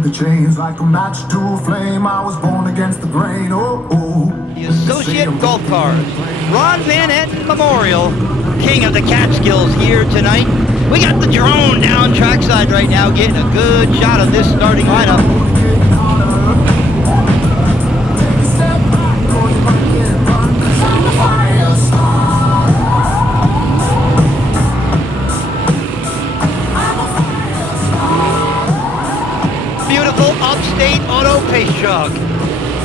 through the chains like a match to a flame. I was born against the grain. Oh, oh. The Associate Golf Cars, Ron Van Etten Memorial, King of the Catskills here tonight. We got the drone down trackside right now, getting a good shot of this starting lineup. Beautiful upstate auto pace truck.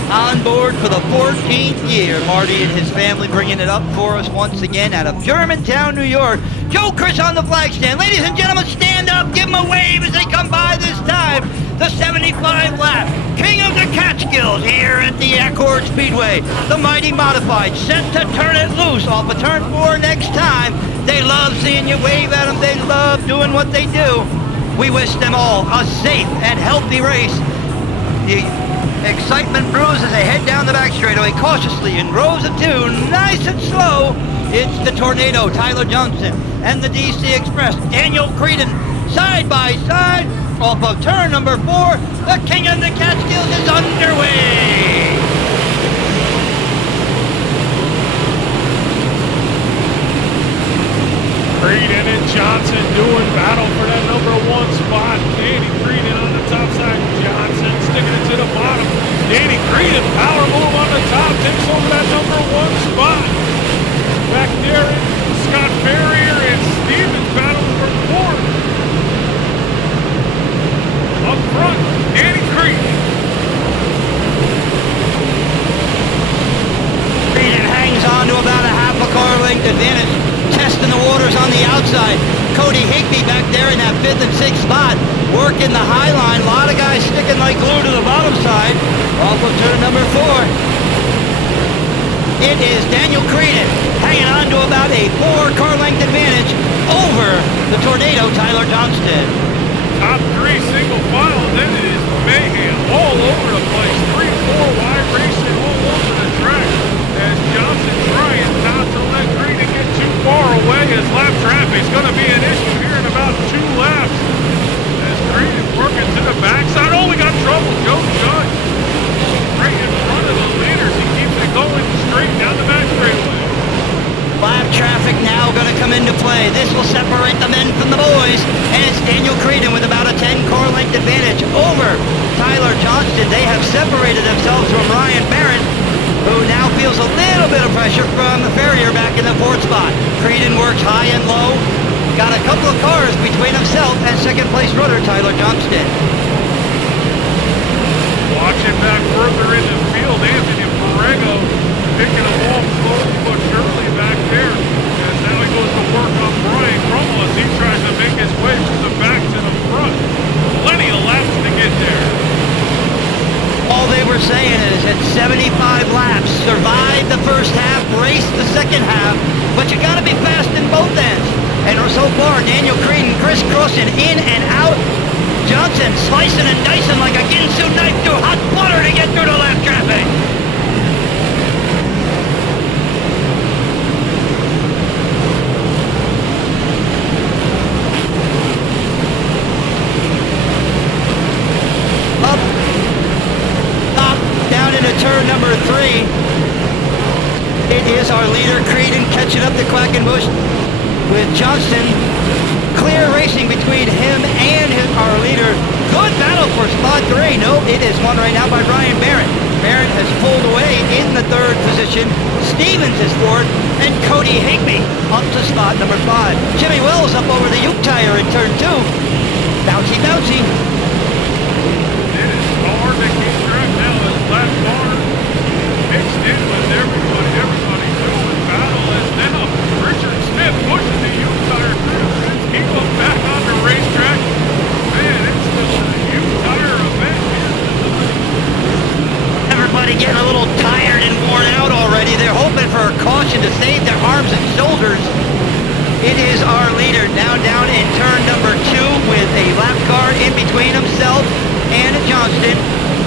On board for the 14th year. Marty and his family bringing it up for us once again out of Germantown, New York. Joe Chris on the flag stand. Ladies and gentlemen, stand up, give them a wave as they come by this time. The 75 lap King of the Catskills here at the Accord Speedway. The mighty modified, set to turn it loose off of turn 4 next time. They love seeing you wave at them. They love doing what they do. We wish them all a safe and healthy race. The excitement brews as they head down the back straightaway cautiously in rows of two, nice and slow. It's the Tornado, Tyler Johnson, and the DC Express, Daniel Creedon, side by side off of turn number 4. The King of the Catskills is underway. Creedon and Johnson doing battle for that number 1 spot. Danny Creedon on the top side. Johnson sticking it to the bottom. Danny Creedon, power move on the top, takes over that number 1 spot. Back there, Scott Ferrier and Stevens battling for 4th. Up front, Danny Creedon. Creedon hangs on to about a half a car length advantage. Testing the waters on the outside. Cody Higby back there in that 5th and 6th spot, working the high line. A lot of guys sticking like glue to the bottom side. Off of turn number 4. It is Daniel Creedon hanging on to about a 4-car length advantage over the Tornado, Tyler Johnston. Top 3 single file, then it is mayhem all over the place. 3-4 wide racing all over the track as Johnson trying not to let Creedon get too far away as lap traffic's going to be an issue here in about 2 laps. As Creedon working to the backside. Oh, we got trouble. Joe Judge right in front of the leaders. He keeps it going straight down the back straightaway. Lap traffic now going to come into play. This will separate the men from the boys. And it's Daniel Creedon with about a 10-car length advantage over Tyler Johnston. They have separated themselves from Ryan Barrett, who now feels a little bit of pressure from Ferrier back in the 4th spot. Creedon works high and low. Got a couple of cars between himself and 2nd place runner Tyler Johnston. Watching back further in the field, Anthony Borrego picking them off slowly but surely back there. As now he goes to work on Brian Crummell as he tries to make his way from the back to the front. Plenty of laps to get there. All they were saying is at 75 laps, survive the first half, race the second half, but you gotta be fast in both ends. And so far, Daniel Creedon crisscrossing in and out. Johnson slicing and dicing like a Ginsu knife through hot butter to get through the lap traffic. Up, top, down into turn number 3. It is our leader, Creedon, catching up to Quackenbush with Johnston. Clear racing between him and our leader. Good battle for spot 3. No, it is won right now by Ryan Barrett. Barrett has pulled away in the 3rd position. Stevens is 4th, and Cody Higby up to spot number 5. Jimmy Wells up over the Uke tire in turn 2. Bouncy, bouncy. It is hard to keep track now as lap bar mixed in with everybody doing battle as now Richard Smith pushing the Uke tire through. Keep them back on the racetrack. Man, it's the Uke tire event here tonight. Everybody getting a little tired and worn out already. They're hoping for a caution to save their arms and shoulders. It is our leader now down in turn number 2 with a lap car in between himself and Johnston.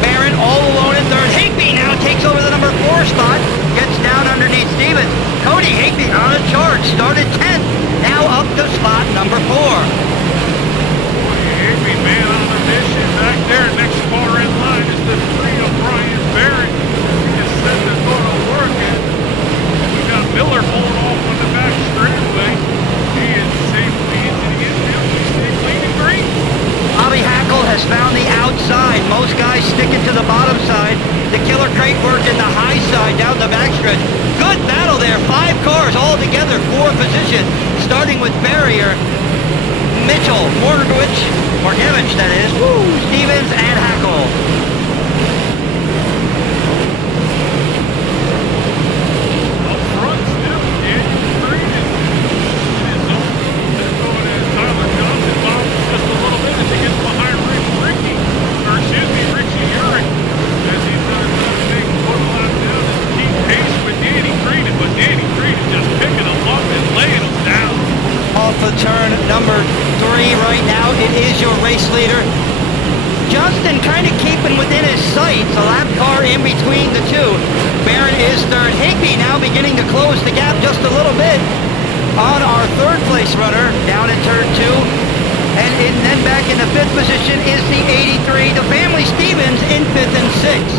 Barrett all alone in 3rd. Higby now takes over the number 4 spot. Gets down underneath Stevens. Cody Higby on a charge. Started 10th. Now up to spot number 4. Higby man on a mission back there. Next car in line is the 3 of Brian Barrett. He just said they're going to work it. And we got Miller pulling off on the back straightaway. He is safely into the infield. We stay clean and green. Bobby Hackle has found the outside. Most guys sticking to the bottom side. The Killer Crate working the high side down the backstretch. Good battle there. 5 cars all together, 4 positions. Starting with Barrier, Mitchell, Morgevich, that is, Stevens, and Hackle. Up front still, Daniel Green is in his zone. They're going as Tyler Johnson bobbles just a little bit as he gets behind Richie Urich as he's going to take one lap down and keep pace with Danny Green. But Danny Green is just picking them up and laying them down. Off of turn number 3 right now, it is your race leader. Johnston kind of keeping within his sights, a lap car in between the two. Barron is third. Higbee now beginning to close the gap just a little bit on our third place runner down at turn 2. And then back in the 5th position is the 83, the family Stevens in 5th and 6th.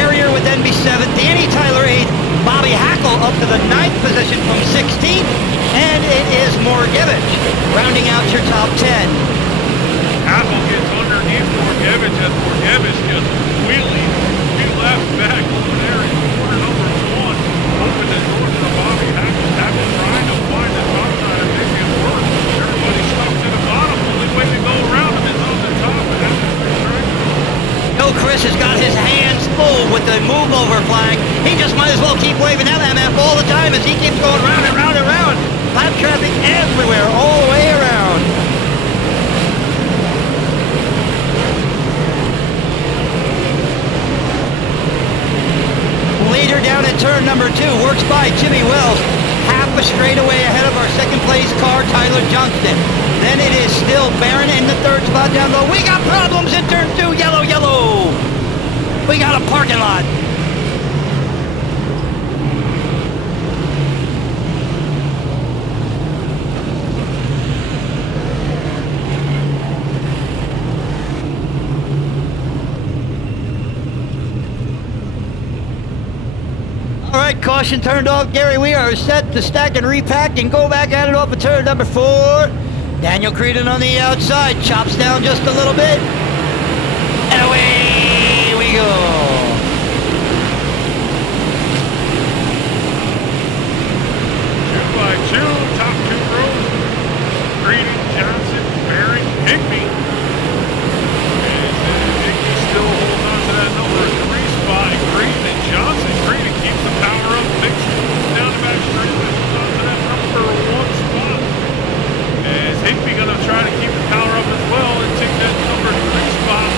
Barrier would then be 7th, Danny Tyler 8th, Bobby Hackle up to the 9th position from 16th, and it is Morgevich rounding out your top 10. Hackle gets underneath Morgevich as Morgevich just wheeling 2 laps back over there in corner number 1. Open the door to the Bobby Hackle. Hackle trying to find the top side and make it work. Everybody stuck to the bottom. Only way to go around him is on the top. And that's right. No, Chris has got his hands full with the move over flag. He just might as well keep waving that MF all the time as he keeps going round and round and round. Lap traffic everywhere, all the way around. Leader down at turn number 2 works by Jimmy Wells. Half a straightaway ahead of our second place car, Tyler Johnston. Then it is still Barron in the 3rd spot down low. We got problems in turn 2, yellow. We got a parking lot. All right, caution turned off, Gary. We are set to stack and repack and go back at it off of turn number 4. Daniel Creedon on the outside, chops down just a little bit. And away we go. 2 by 2, top 2 rows. Creedon, Johnson, Barron, Higbee. And Higbee still holds on to that number 3 spot. Creedon and Johnson. Creedon keeps the power up, picks down the back straight, holds on to that number 1 spot. As Higbee gonna try to keep the power up as well and take that number 3 spot.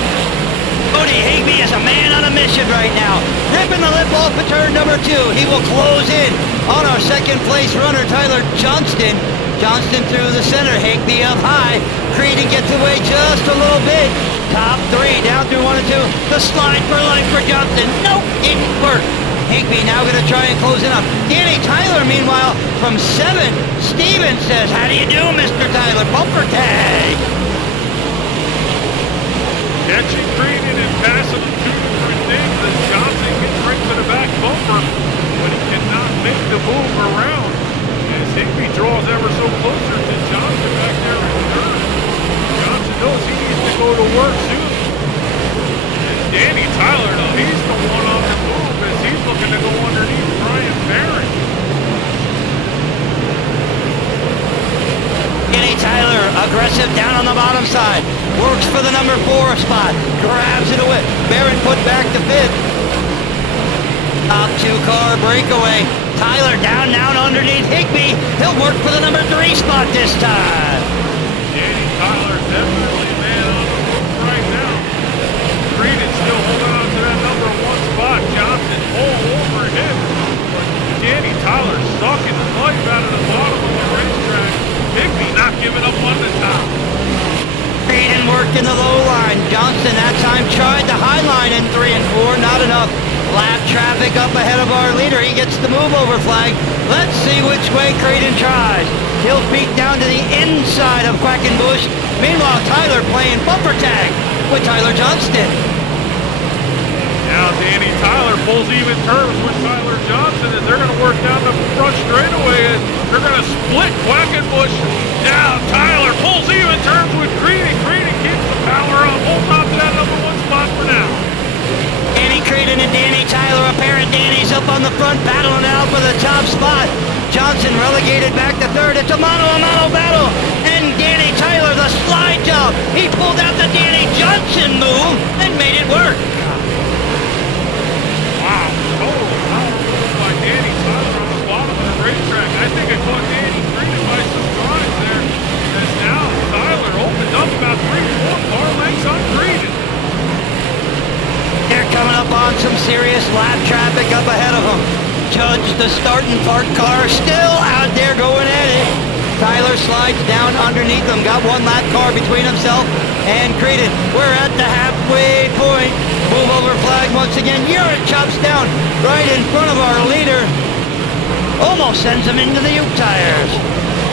Cody Higbee is a man on a mission right now. Ripping the lip off of turn number 2. He will close in on our second place runner, Tyler Johnston. Johnston through the center, Higbee up high. Creedon gets away just a little bit. Top 3 down through 1 and 2. The slide for life for Johnston. Nope, didn't work. Higbee now going to try and close it up. Danny Tyler, meanwhile, from 7. Stevens says, how do you do, Mr. Tyler? Bumper tag. Catching Creedon and passing him 2 different things as Johnson gets right to the back bumper, but he cannot make the move around as Higbee draws ever so closer to Johnson back there in third. Johnson knows he needs to go to work soon. And Danny Tyler, though, he's the one on the move as he's looking to go underneath Brian Barron. Danny Tyler, aggressive down on the bottom side. Works for the number 4 spot. Grabs it away. Barron put back to 5th. Top 2 car breakaway. Tyler down underneath Higbee. He'll work for the number 3 spot this time. Danny Tyler definitely a man on the move right now. Creedon still holding on to that number 1 spot. Johnson all over him. But Danny Tyler sucking the life out of the bottom of the racetrack. Higbee not giving up on the top. Creedon worked in the low line. Johnston that time tried the high line in 3 and 4. Not enough. Lap traffic up ahead of our leader. He gets the move over flag. Let's see which way Creedon tries. Kills Pete down to the inside of Quackenbush. Meanwhile, Tyler playing bumper tag with Tyler Johnston. Now Danny Tyler pulls even terms with Tyler Johnson as they're going to work down the front straightaway. They're going to split Quackenbush. Now Tyler pulls even terms with Creedy. Creedy keeps the power up. Holds on to that number 1 spot for now. Danny Creedon and Danny Tyler, apparent Danny's up on the front, battling out for the top spot. Johnson relegated back to third. It's a mano-a-mano battle. And Danny Tyler, the slide job. He pulled out the Danny Johnson move and made it work. Wow, total power move by Danny Tyler on the bottom of the racetrack. I think it caught Danny Creedon by surprise there. As now Tyler opened up about 3-4 car lengths on Creedon. They're coming up on some serious lap traffic up ahead of them. Judge, the start and park car, still out there going at it. Tyler slides down underneath them. Got 1 lap car between himself and Creedon. We're at the halfway point. Move over flag once again. Urine chops down right in front of our leader. Almost sends him into the U tires.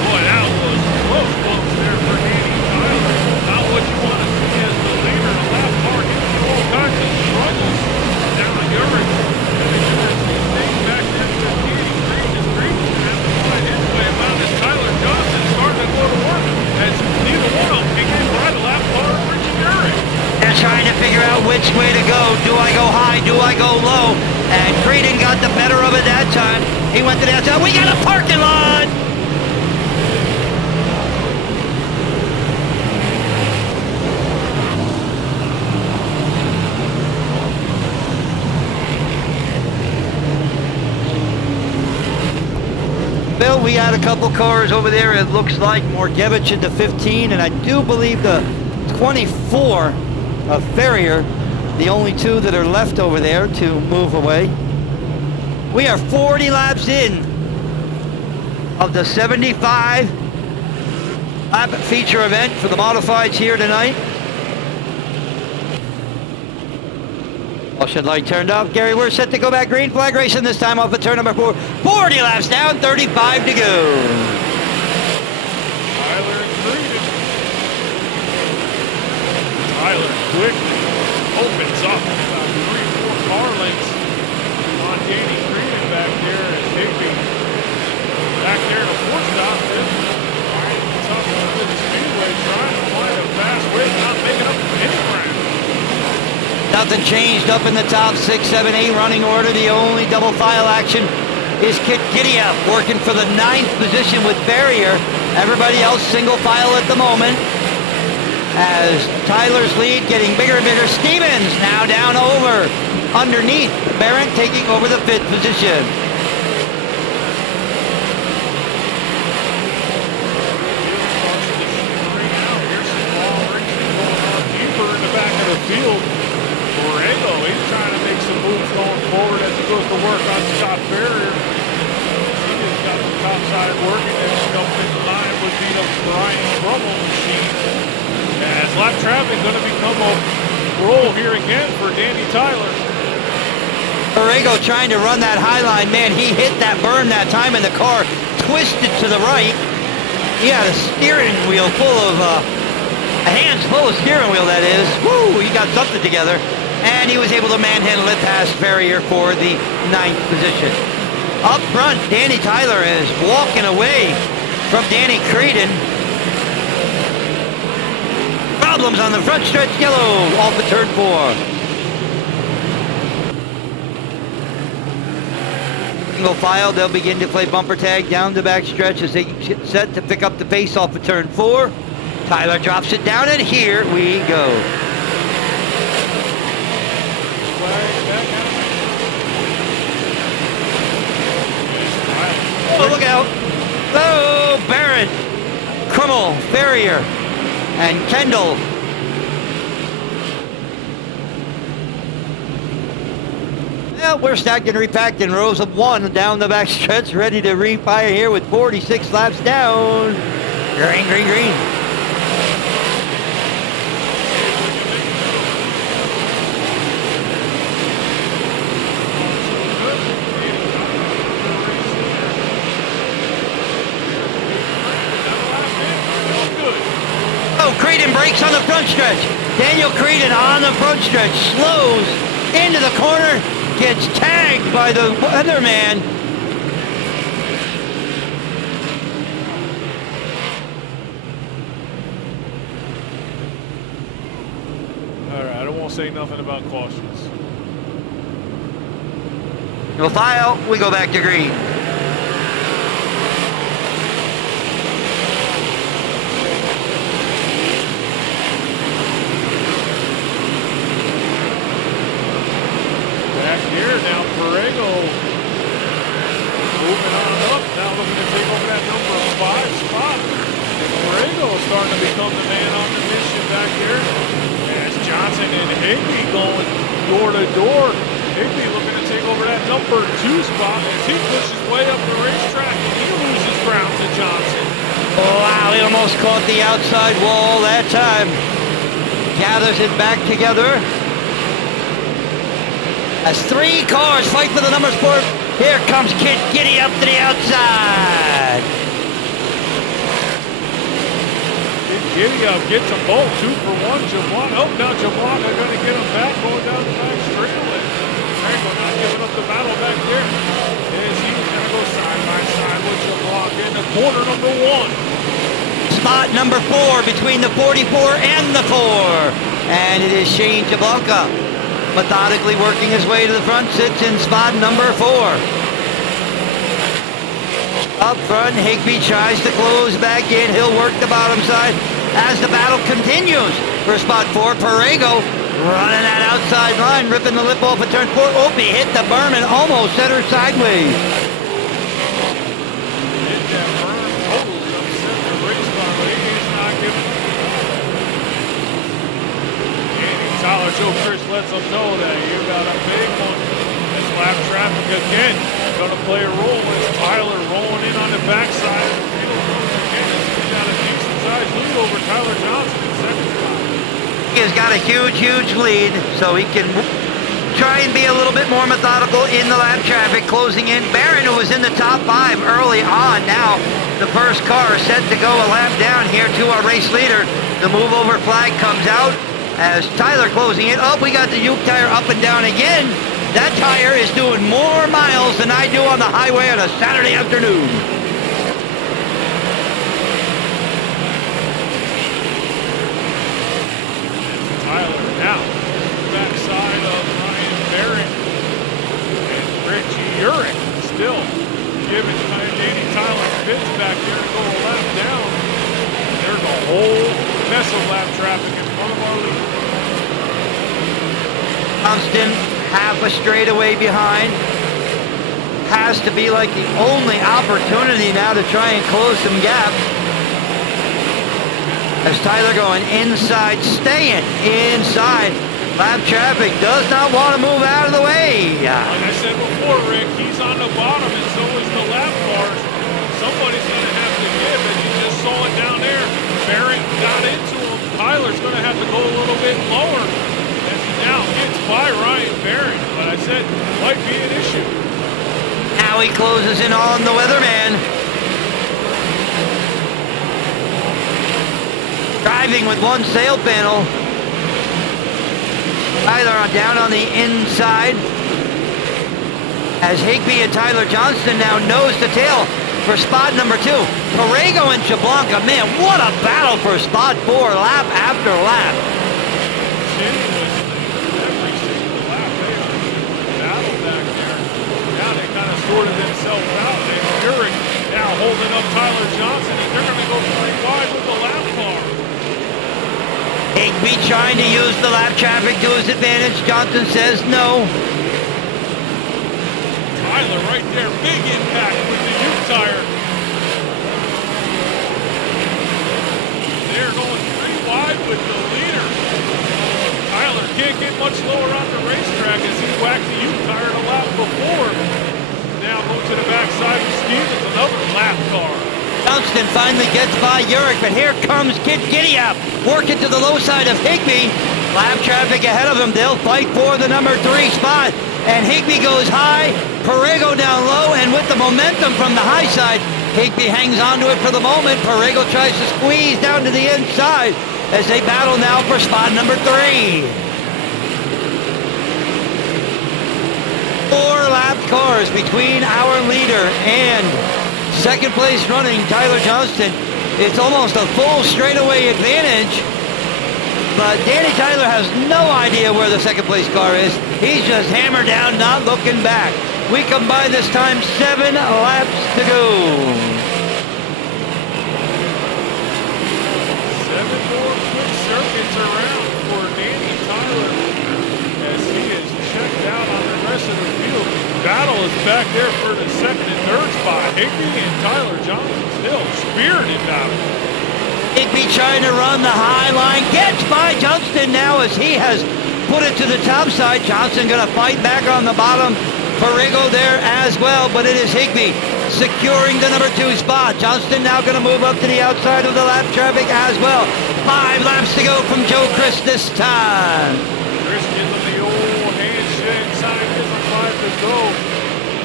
Boy, that was close there for Danny Tyler. Not what you want to see as the leader in a lap car. Giving you all kinds of struggles down the urine. Back there to Danny Creedon. Creedon has to find his way around as Tyler Johnson starting to go to work. As neither one of them can get by the lap car of Richard Urine. They're trying to figure out which way to go. Do I go high? Do I go low? And Creedon got the better of it that time. He went to the outside. We got a parking lot! Bill, we had a couple cars over there. It looks like Morgevich in the 15, and I do believe the 24 of Ferrier, the only 2 that are left over there to move away. We are 40 laps in of the 75 lap feature event for the modifieds here tonight. Caution light turned off. Gary, we're set to go back green flag racing this time off of turn number 4. 40 laps down, 35 to go. Tyler and Creedon. Tyler quickly opens up about 3-4 car lengths on Danny Creedon back there as Higby back there to 4 stops. Right, tough into the Speedway trying to find a fast way, not making up any ground. Nothing changed up in the top 6, 7, 8 running order. The only double file action is Kit Gidea working for the 9th position with Barrier. Everybody else single file at the moment. As Tyler's lead getting bigger and bigger. Stevens now down over underneath. Barrett taking over the 5th position. Field. Borrego, he's trying to make some moves going forward as he goes to work on Scott Barrier. He just got the top side working and jumped in line with beat up Brian Brummel machine. As lap traffic going to become a roll here again for Danny Tyler. Borrego trying to run that high line. Man, he hit that berm that time and the car twisted to the right. He had a steering wheel full of a hands full of steering wheel, that is. Woo, he got something together. And he was able to manhandle it past Ferrier for the 9th position. Up front, Danny Tyler is walking away from Danny Creedon. Problems on the front stretch, yellow off the turn 4. Single file, they'll begin to play bumper tag down the back stretch as they get set to pick up the pace off of turn 4. Tyler drops it down, and here we go. Oh, look out. Oh, Barrett, Krummel, Ferrier, and Kendall. Well, we're stacked and repacked in rows of 1 down the back stretch, ready to refire here with 46 laps down. Green, green, green. front stretch. Daniel Creedon on the front stretch, slows into the corner, gets tagged by the weatherman. All right, I don't want to say nothing about cautions. No file, we go back to green. Back here now, Borrego moving on up. Now looking to take over that number 5 spot. And Borrego starting to become the man on the mission back here. As Johnson and Higby going door to door. Higby looking to take over that number 2 spot as he pushes way up the racetrack. He loses ground to Johnson. Oh, wow, he almost caught the outside wall that time. Gathers it back together. As 3 cars fight for the number sport. Here comes Kid Giddy up to the outside. Giddy up gets them both 2 for 1. Jablon. Oh, now Jablon are going to get him back going down the back straightaway. Franco not giving up the battle back there. As he's going to go side by side with Jablon in the corner number 1. Spot number 4 between the 44 and the 4. And it is Shane Jablanca. Methodically working his way to the front, sits in spot number 4. Up front, Higby tries to close back in. He'll work the bottom side as the battle continues for spot 4. Borrego running that outside line, ripping the lip off of turn 4. Oh, he hit the berm and almost set her sideways. Hit that berm, totally upset the race car, but he's not giving it. Tyler Joe Chris lets them know that you got a big one. This lap traffic again going to play a role as Tyler rolling in on the backside. Again, he's got a decent sized lead over Tyler Johnson in second spot. He has got a huge lead, so he can try and be a little bit more methodical in the lap traffic, closing in. Barron, who was in the top 5 early on, now the first car set to go a lap down here to our race leader. The move over flag comes out. As Tyler closing it up, we got the Uke tire up and down again. That tire is doing more miles than I do on the highway on a Saturday afternoon. Tyler now, backside of Ryan Barrett and Richie Urich still giving Danny Tyler fits back here to go a lap down. There's a whole mess of lap traffic in front of our lead. Johnston half a straightaway behind. Has to be like the only opportunity now to try and close some gap. As Tyler going inside, staying inside. Lap traffic does not want to move out of the way. Like I said before, Rick, he's on the bottom and so is the lap cars. Somebody's going to have to give, and you just saw it down there. Barrett got into him. Tyler's going to have to go a little bit lower as he now gets by Ryan Barrett. But I said, might be an issue. Now he closes in on the weatherman. Driving with one sail panel. Tyler down on the inside. As Higby and Tyler Johnston now nose to tail for spot number 2. Borrego and Jablanca, man, what a battle for spot 4, lap after lap. Every single lap, they are battle back there. Now they kind of sorted themselves out. And Urich now holding up Tyler Johnson, and they're going to go pretty wide with the lap car. Higby trying to use the lap traffic to his advantage. Johnson says no. Tyler right there, big impact with the Uke tire. They're going pretty wide with the leader. Tyler can't get much lower on the racetrack as he whacked the Uke tire in a lap before. Now going to the backside of Stevens, another lap car. Johnston finally gets by Urich, but here comes Kid Giddy up, working to the low side of Higby. Lap traffic ahead of him. They'll fight for the number 3 spot. And Higby goes high, Borrego down low, and with the momentum from the high side, Higby hangs on to it for the moment. Borrego tries to squeeze down to the inside. as they battle now for spot number 3. 4-lap cars between our leader and second place running Tyler Johnston. It's almost a full straightaway advantage, but Danny Tyler has no idea where the second place car is. He's just hammered down, not looking back. We combine this time 7 laps to go. 7 more quick circuits around for Danny Tyler as he is checked out on the rest of the field. Battle is back there for the second and third spot. Higby and Tyler Johnson still spirited battle. Higby trying to run the high line, gets by Johnston now as he has put it to the top side. Johnson gonna fight back on the bottom. Parego there as well, but it is Higby securing the number 2 spot. Johnston now gonna move up to the outside of the lap traffic as well. 5 laps to go from Joe Chris this time. Chris gives him the old handshake sign, gives him 5 to go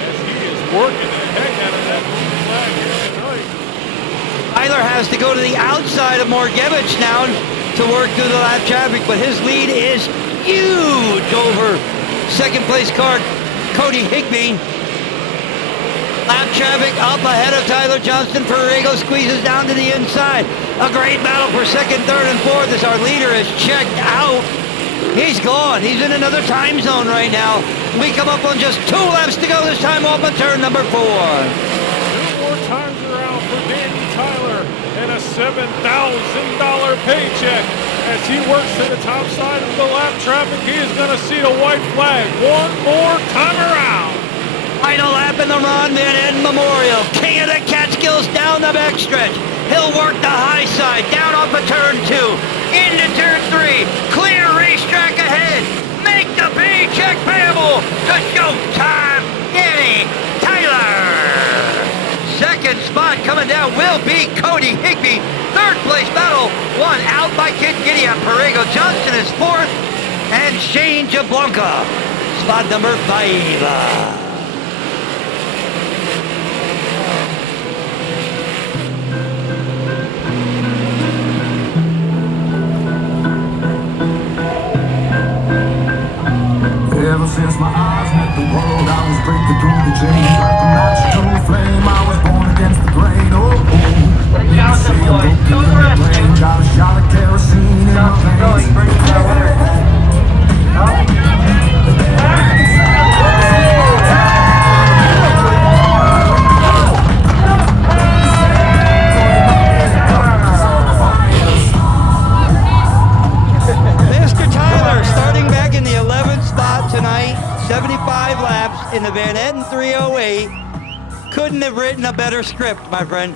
as he is working the heck out of that blue flag here tonight. Tyler has to go to the outside of Morgevich now to work through the lap traffic, but his lead is huge over second place car Cody Higby. Lap traffic up ahead of Tyler Johnston. Parego squeezes down to the inside. A great battle for second, third, and fourth as our leader is checked out. He's gone. He's in another time zone right now. We come up on just 2 laps to go this time off of turn number 4. 2 more times around for Danny Tyler and a $7,000 paycheck. As he works to the top side of the lap traffic, he is going to see a white flag 1 more time around. Final lap in the Ron Van Eden Memorial. King of the Catskills down the backstretch. He'll work the high side, down off of turn 2, into turn 3. Clear racetrack ahead. Make the paycheck payable to Showtime Danny Tyler. Second spot coming down will be Cody Higby. Third place battle won out by Kid Gideon. Parego Johnson is 4th, and Shane Jablanca, spot number 5. Ever since my eyes met the world, I was breaking through the chains like a match to a flame. I was born against the grain. Oh, oh. You see I'm broken in the brain. Got a shot of kerosene in my veins. Mr. Tyler starting back in the 11th spot tonight, 75 laps in the Van Etten 308. Couldn't have written a better script, my friend.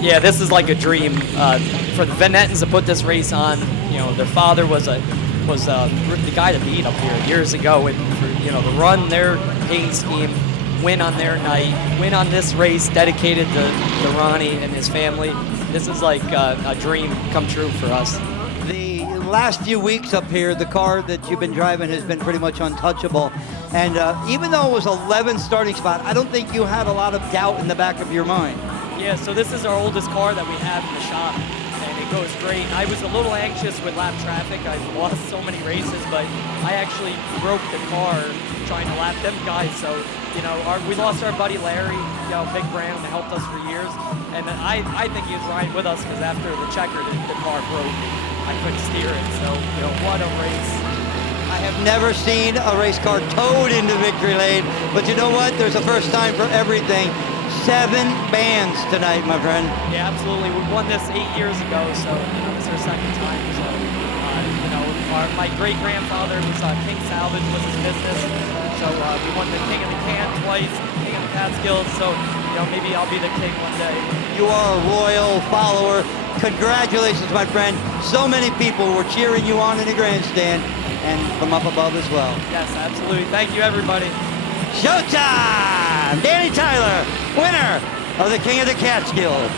Yeah, this is like a dream for the Van Ettens to put this race on. You know, their father was the guy to beat up here years ago, and to run their paint scheme, win on their night, win on this race dedicated to Ronnie and his family. This is like a dream come true for us. The last few weeks up here, the car that you've been driving has been pretty much untouchable. And even though it was 11th starting spot, I don't think you had a lot of doubt in the back of your mind. Yeah, so this is our oldest car that we have in the shop, and it goes great. I was a little anxious with lap traffic. I've lost so many races, but I actually broke the car trying to lap them guys. So, we lost our buddy Larry, Big Brown, that helped us for years. And I think he was riding with us because after the checkered, the car broke. I couldn't steer it, so, what a race. I have never seen a race car towed into victory lane, but you know what? There's a first time for everything. 7 bands tonight, my friend. Yeah, absolutely. We won this 8 years ago, so it's our second time. So, my great-grandfather was King Salvage was his business. So we won the King of the Can twice, King of the Catskills. So, maybe I'll be the king one day. You are a royal follower. Congratulations, my friend. So many people were cheering you on in the grandstand and from up above as well. Yes, absolutely. Thank you, everybody. Showtime! Danny Tyler, winner of the King of the Catskills.